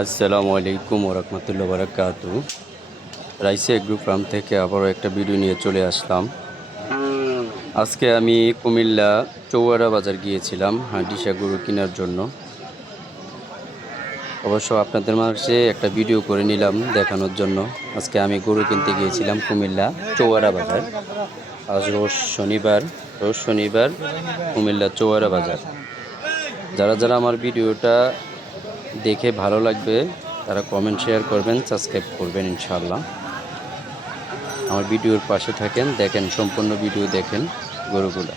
আসসালামু আলাইকুম ওরহমতুল্লাহ বারাকাতু। রাইসে এগ্রো ফার্ম থেকে আবারও একটা ভিডিও নিয়ে চলে আসলাম। আজকে আমি কুমিল্লা চৌয়ারা বাজার গিয়েছিলাম হান্ডিশা গরু কেনার জন্য। অবশ্য আপনাদের মাঝে একটা ভিডিও করে নিলাম দেখানোর জন্য। আজকে আমি গরু কিনতে গিয়েছিলাম কুমিল্লা চৌয়ারা বাজার। আজ রোজ শনিবার কুমিল্লা চৌয়ারা বাজার। যারা যারা আমার ভিডিওটা দেখে ভালো লাগবে তারা কমেন্ট শেয়ার করবেন, সাবস্ক্রাইব করবেন ইনশাআল্লাহ। আমার ভিডিওর পাশে থাকেন, দেখেন সম্পূর্ণ ভিডিও দেখেন গরুগুলা।